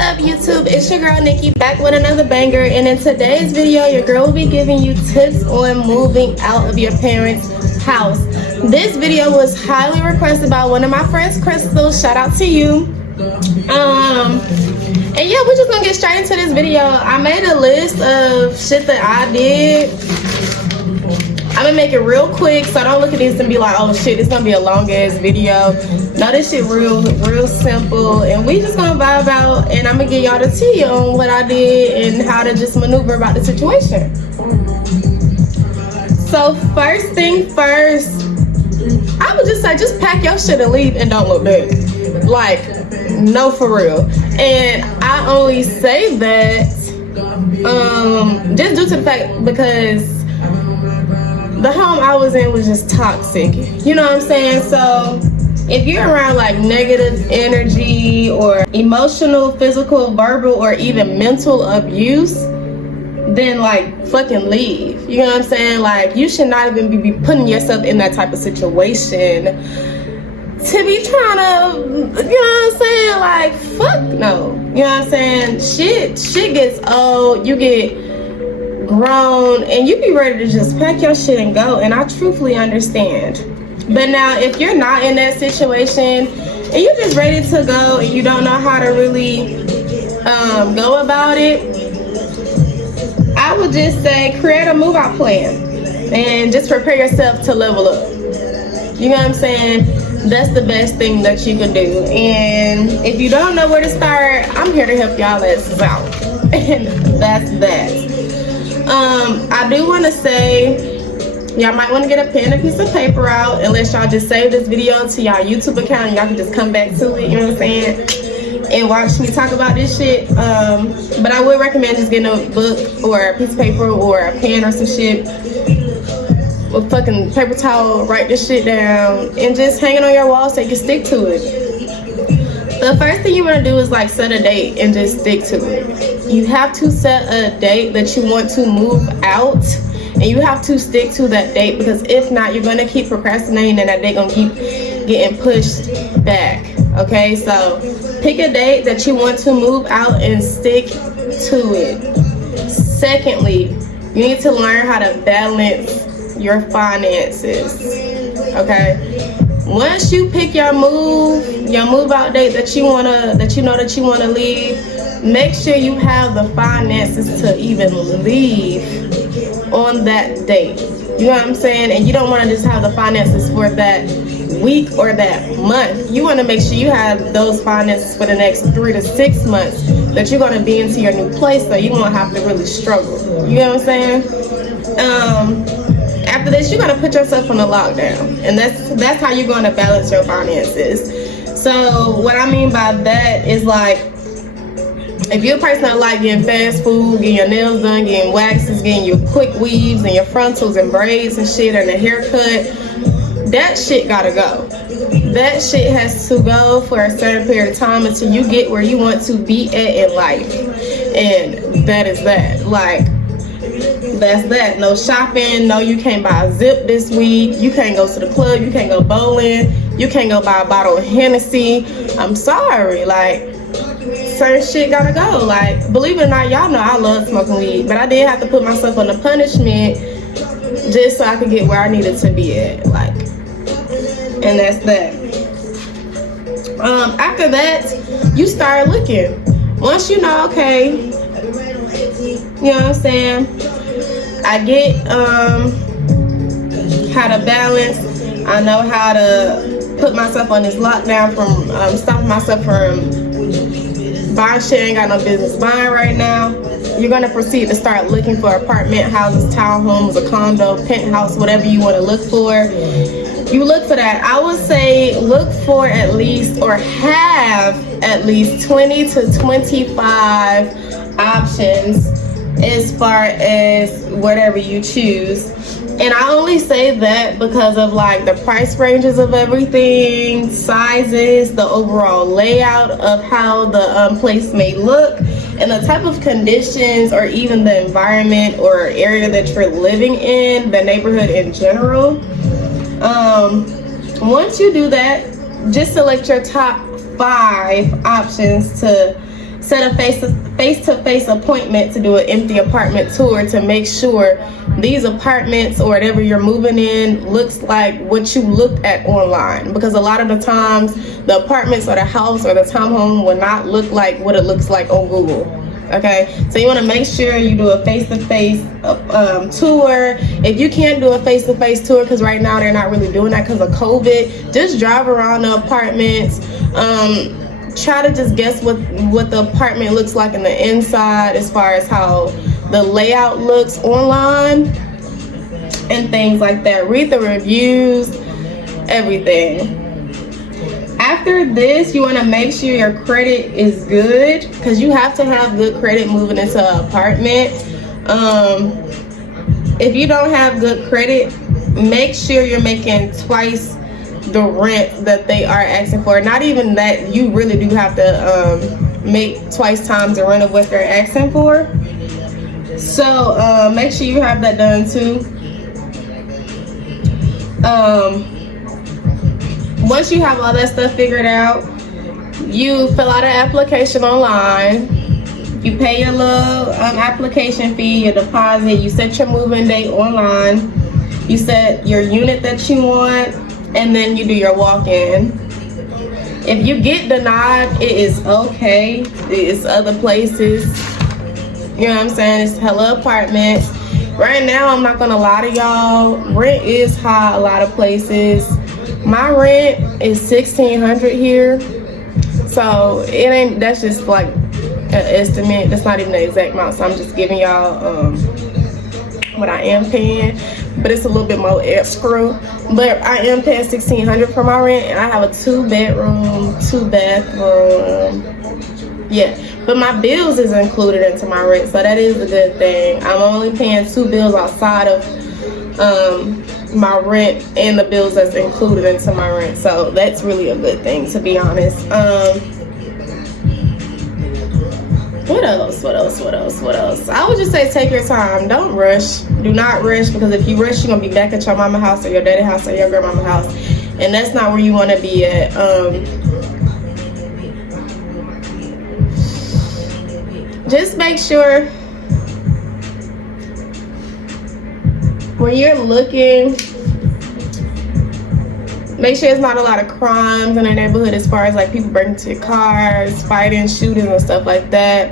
up, YouTube? It's your girl Nikki back with another banger, and in today's video your girl will be giving you tips on moving out of your parents' house. This video was highly requested by one of my friends, Crystal. Shout out to you. And yeah, we're just gonna get straight into this video. I made a list of shit that I did. I'm gonna make it real quick, so don't look at this and be like, oh shit, it's gonna be a long ass video. No, this shit real simple, and we just gonna vibe out, and I'm gonna give y'all the tea on what I did and how to just maneuver about the situation. So first thing first, I would just say, just pack your shit and leave and don't look back. Like, no, for real. And I only say that just due to the fact because the home I was in was just toxic. You know what I'm saying? So if you're around like negative energy or emotional, physical, verbal, or even mental abuse, then like fucking leave. You know what I'm saying? Like, you should not even be putting yourself in that type of situation to be trying to, you know what I'm saying? Like, fuck no. You know what I'm saying? Shit gets old, you get grown, and you be ready to just pack your shit and go, and I truthfully understand. But now if you're not in that situation and you're just ready to go and you don't know how to really go about it, I would just say create a move out plan and just prepare yourself to level up. You know what I'm saying? That's the best thing that you can do. And if you don't know where to start, I'm here to help y'all asses out. And that's that. I do want to say, y'all might want to get a pen and piece of paper out, unless y'all just save this video to y'all YouTube account and y'all can just come back to it, you know what I'm saying, and watch me talk about this shit. But I would recommend just getting a book or a piece of paper or a pen or some shit with fucking paper towel, write this shit down, and just hang it on your wall so you can stick to it. The first thing you want to do is like set a date and just stick to it. You have to set a date that you want to move out, and you have to stick to that date, because if not, you're going to keep procrastinating and that date going to keep getting pushed back. Okay, so pick a date that you want to move out and stick to it. Secondly, you need to learn how to balance your finances. Okay, once you pick your move out date that you know to leave, make sure you have the finances to even leave on that date. You know what I'm saying? And you don't want to just have the finances for that week or that month. You want to make sure you have those finances for the next 3 to 6 months that you're going to be into your new place, so you won't have to really struggle. You know what I'm saying? After this, you're going to put yourself on a lockdown, and that's how you're going to balance your finances. So what I mean by that is, like, if you're a person that like getting fast food, getting your nails done, getting waxes, getting your quick weaves and your frontals and braids and shit, and a haircut, that shit gotta go. That shit has to go for a certain period of time until you get where you want to be at in life. And that is that. Like, that's that. No shopping. No, you can't buy a zip this week. You can't go to the club. You can't go bowling. You can't go buy a bottle of Hennessy. I'm sorry. Like, certain shit gotta go. Like, believe it or not, y'all know I love smoking weed, but I did have to put myself on the punishment just so I could get where I needed to be at. Like, and that's that. After that, you start looking. Once you know, okay, you know what I'm saying, I get how to balance. I know how to put myself on this lockdown from stopping myself from buying shit I ain't got no business buying right now. You're going to proceed to start looking for apartment houses, townhomes, a condo, penthouse, whatever you want to look for. You look for that. I would say look for at least, or have at least 20 to 25 options as far as whatever you choose. And I only say that because of like the price ranges of everything, sizes, the overall layout of how the place may look, and the type of conditions or even the environment or area that you're living in, the neighborhood in general. Once you do that, just select your top 5 options to set a face-to-face appointment to do an empty apartment tour to make sure these apartments or whatever you're moving in looks like what you looked at online, because a lot of the times the apartments or the house or the townhome will not look like what it looks like on Google. Okay, so you want to make sure you do a face-to-face tour. If you can't do a face-to-face tour, because right now they're not really doing that because of COVID, just drive around the apartments. Try to just guess what the apartment looks like in the inside, as far as how the layout looks online and things like that. Read the reviews, everything. After this, you want to make sure your credit is good, because you have to have good credit moving into an apartment. If you don't have good credit, make sure you're making twice the rent that they are asking for. Not even that, you really do have to make twice times the rent of what they're asking for. So make sure you have that done too. Once you have all that stuff figured out, you fill out an application online. You pay your little application fee, your deposit. You set your moving date online. You set your unit that you want, and then you do your walk-in. If you get denied, it is okay. It's other places. You know what I'm saying? It's hella apartments. Right now, I'm not gonna lie to y'all, rent is high a lot of places. My rent is $1,600 here, so it ain't, that's just like an estimate. That's not even the exact amount, so I'm just giving y'all what I am paying, but it's a little bit more escrow. But I am paying $1,600 for my rent, and I have a 2-bedroom, 2-bathroom. Yeah, but my bills is included into my rent, so that is a good thing. I'm only paying 2 bills outside of my rent and the bills that's included into my rent, so that's really a good thing, to be honest. What else? I would just say take your time. Don't rush. Do not rush, because if you rush, you're gonna be back at your mama house or your daddy house or your grandmama house, and that's not where you want to be at. Just make sure when you're looking, make sure it's not a lot of crimes in the neighborhood, as far as like people breaking into your cars, fighting, shooting, and stuff like that.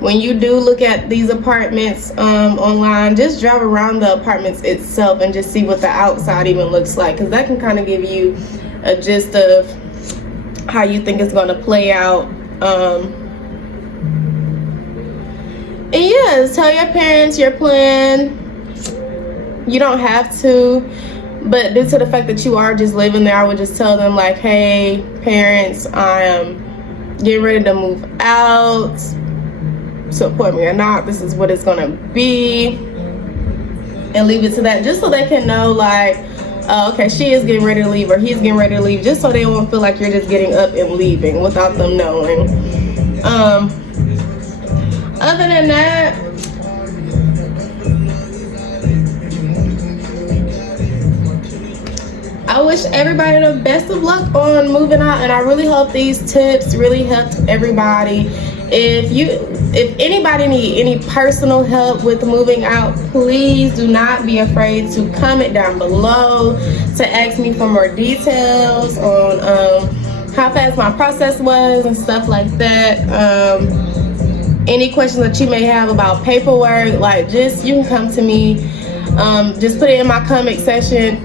When you do look at these apartments online, just drive around the apartments itself and just see what the outside even looks like, because that can kind of give you a gist of how you think it's going to play out. And yeah, tell your parents your plan. You don't have to, but due to the fact that you are just living there, I would just tell them like, hey parents, I am getting ready to move out. Support me or not, this is what it's gonna be, and leave it to that, just so they can know like, okay, she is getting ready to leave or he's getting ready to leave, just so they won't feel like you're just getting up and leaving without them knowing. Other than that, I wish everybody the best of luck on moving out, and I really hope these tips really helped everybody. If anybody need any personal help with moving out, please do not be afraid to comment down below to ask me for more details on how fast my process was and stuff like that. Any questions that you may have about paperwork, like you can come to me. Just put it in my comment section,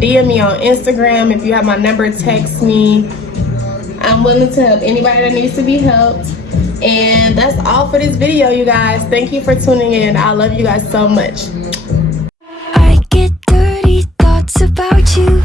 DM me on Instagram. If you have my number, text me. I'm willing to help anybody that needs to be helped. And that's all for this video, you guys. Thank you for tuning in. I love you guys so much. I get dirty thoughts about you.